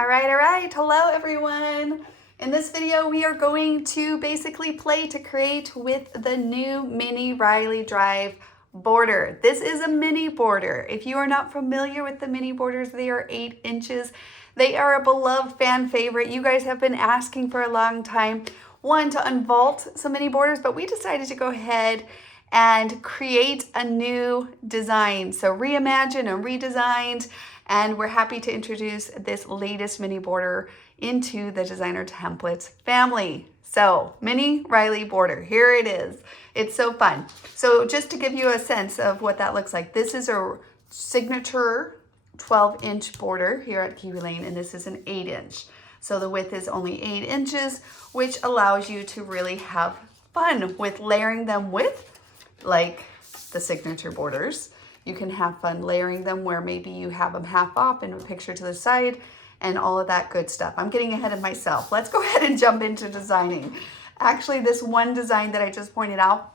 All right. Hello, everyone. In this video, we are going to basically play to create with the new mini Riley Drive border. This is a mini border. If you are not familiar with the mini borders, they are 8 inches. They are a beloved fan favorite. You guys have been asking for a long time, one, to unvault some mini borders, but we decided to go ahead and create a new design. So reimagined and redesigned. And we're happy to introduce this latest mini border into the designer templates family. So mini Riley border, here it is. It's so fun. So just to give you a sense of what that looks like, this is a signature 12-inch border here at Kiwilane, and this is an 8-inch. So the width is only 8 inches, which allows you to really have fun with layering them with, like the signature borders. You can have fun layering them where maybe you have them half off and a picture to the side and all of that good stuff. I'm getting ahead of myself. Let's go ahead and jump into designing. Actually, this one design that I just pointed out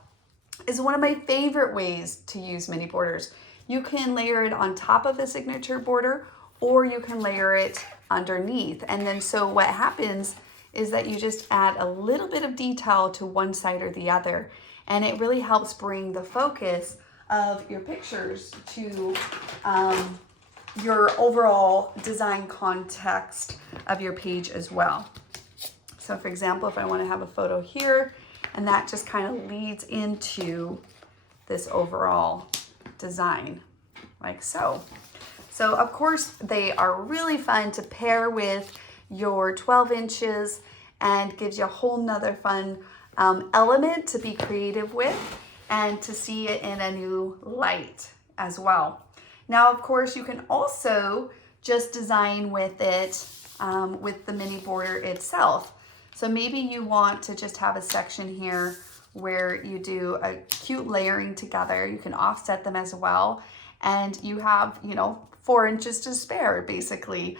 is one of my favorite ways to use mini borders. You can layer it on top of a signature border, or you can layer it underneath. And then so what happens is that you just add a little bit of detail to one side or the other. And it really helps bring the focus of your pictures to your overall design context of your page as well. So for example, if I want to have a photo here, and that just kind of leads into this overall design, like so. So of course, they are really fun to pair with your 12 inches and gives you a whole nother fun element to be creative with and to see it in a new light as well. Now, of course, you can also just design with it with the mini border itself. So maybe you want to just have a section here where you do a cute layering together. You can offset them as well. And you have, 4 inches to spare, basically.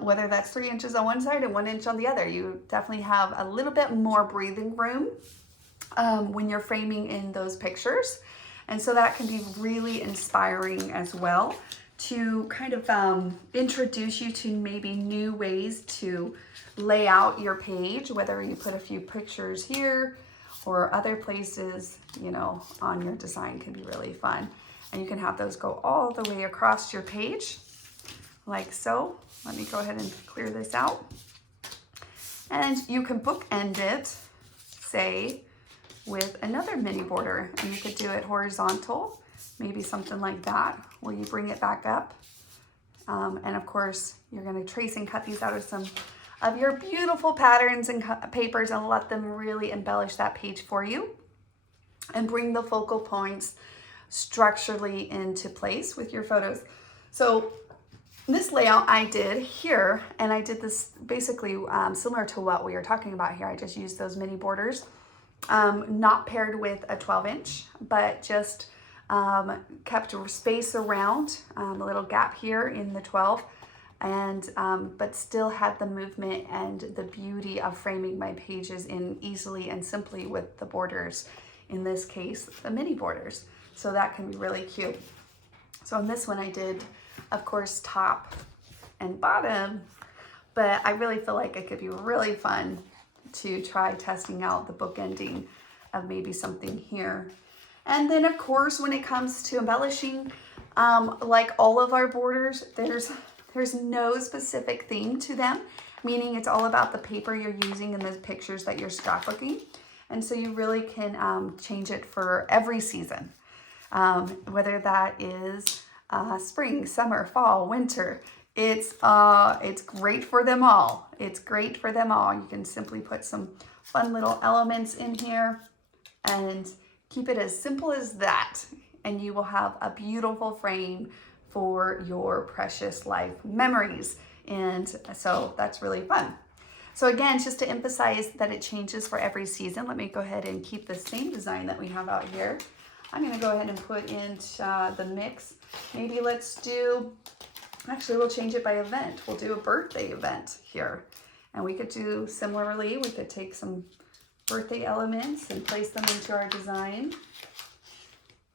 Whether that's 3 inches on one side and 1 inch on the other. You definitely have a little bit more breathing room when you're framing in those pictures. And so that can be really inspiring as well to kind of introduce you to maybe new ways to lay out your page, whether you put a few pictures here or other places, on your design can be really fun. And you can have those go all the way across your page, like so. Let me go ahead and clear this out. And you can bookend it, say, with another mini border, and you could do it horizontal, maybe something like that, where you bring it back up. And of course, you're going to trace and cut these out of some of your beautiful patterns and papers and let them really embellish that page for you and bring the focal points structurally into place with your photos. So this layout I did here, and I did this basically similar to what we were talking about here. I just used those mini borders. Not paired with a 12-inch, but just kept space around, a little gap here in the 12, and but still had the movement and the beauty of framing my pages in easily and simply with the borders, in this case, the mini borders. So that can be really cute. So on this one I did, of course, top and bottom, but I really feel like it could be really fun to try testing out the bookending of maybe something here. And then of course, when it comes to embellishing, like all of our borders, there's no specific theme to them, meaning it's all about the paper you're using and the pictures that you're scrapbooking. And so you really can change it for every season, whether that is spring, summer, fall, winter. It's great for them all. It's great for them all. You can simply put some fun little elements in here and keep it as simple as that. And you will have a beautiful frame for your precious life memories. And so that's really fun. So again, just to emphasize that it changes for every season, let me go ahead and keep the same design that we have out here. I'm going to go ahead and put in the mix. Maybe let's do, actually we'll change it by event. We'll do a birthday event here. And we could do similarly, we could take some birthday elements and place them into our design.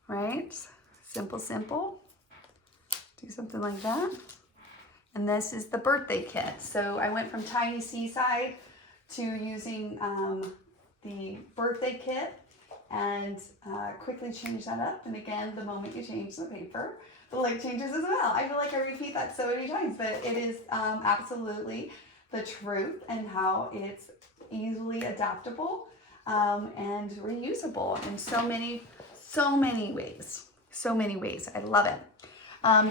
Right? Simple. Do something like that. And this is the birthday kit. So I went from Tiny Seaside to using the birthday kit and quickly changed that up. And again, the moment you change the paper, the look changes as well. I feel like I repeat that so many times, but it is absolutely the truth and how it's easily adaptable and reusable in so many ways. So many ways. I love it.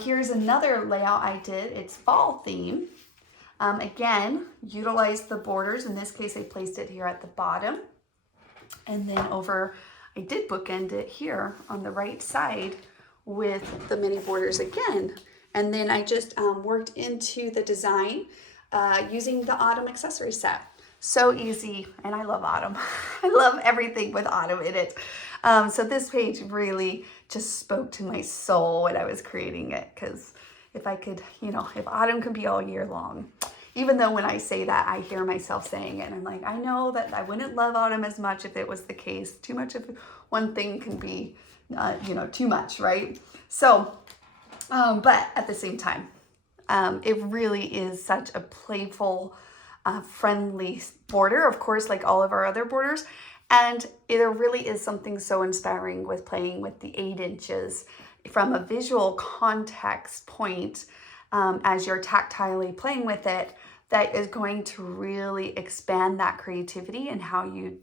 Here's another layout I did. It's fall theme. Again, utilize the borders. In this case, I placed it here at the bottom. And then over, I did bookend it here on the right side with the mini borders again. And then I just worked into the design using the autumn accessory set. So easy, and I love autumn. I love everything with autumn in it. So this page really just spoke to my soul when I was creating it, because if I could, if autumn could be all year long, even though when I say that, I hear myself saying it, and I'm like, I know that I wouldn't love autumn as much if it was the case. Too much of one thing can be, too much, right? So, but at the same time, it really is such a playful, friendly border, of course, like all of our other borders. And there really is something so inspiring with playing with the 8 inches from a visual context point as you're tactilely playing with it, that is going to really expand that creativity and how you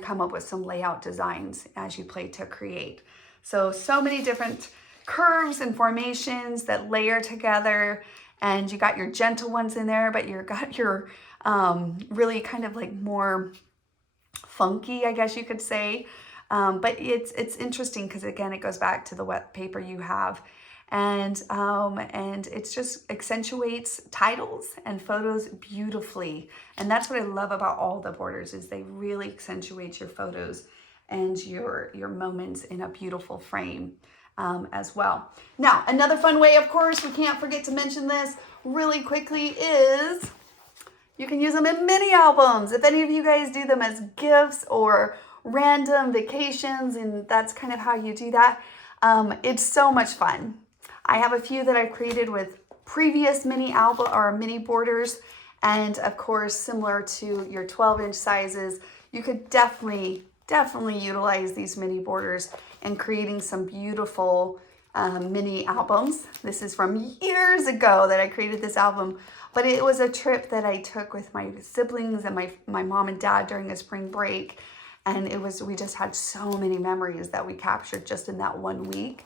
come up with some layout designs as you play to create. So many different curves and formations that layer together, and you got your gentle ones in there, but you got your really kind of like more funky, I guess you could say. But it's interesting because again, it goes back to the wet paper you have, and it just accentuates titles and photos beautifully. And that's what I love about all the borders, is they really accentuate your photos and your moments in a beautiful frame as well. Now, another fun way, of course, we can't forget to mention this really quickly, is you can use them in mini albums. If any of you guys do them as gifts or random vacations, and that's kind of how you do that, it's so much fun. I have a few that I've created with previous mini album or mini borders, and of course, similar to your 12-inch sizes, you could definitely utilize these mini borders in creating some beautiful mini albums. This is from years ago that I created this album, but it was a trip that I took with my siblings and my mom and dad during a spring break. And we just had so many memories that we captured just in that 1 week.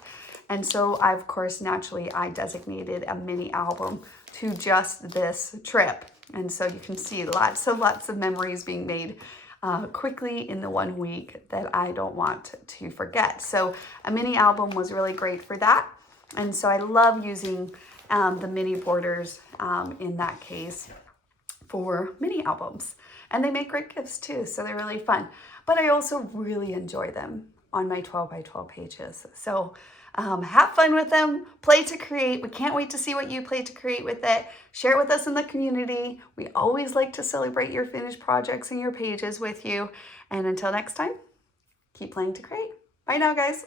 And so of course, naturally, I designated a mini album to just this trip. And so you can see lots of memories being made quickly in the 1 week that I don't want to forget. So a mini album was really great for that. And so I love using the mini borders in that case for mini albums. And they make great gifts too, so they're really fun. But I also really enjoy them on my 12 by 12 pages. So have fun with them, play to create. We can't wait to see what you play to create with it. Share it with us in the community. We always like to celebrate your finished projects and your pages with you. And until next time, keep playing to create. Bye now, guys.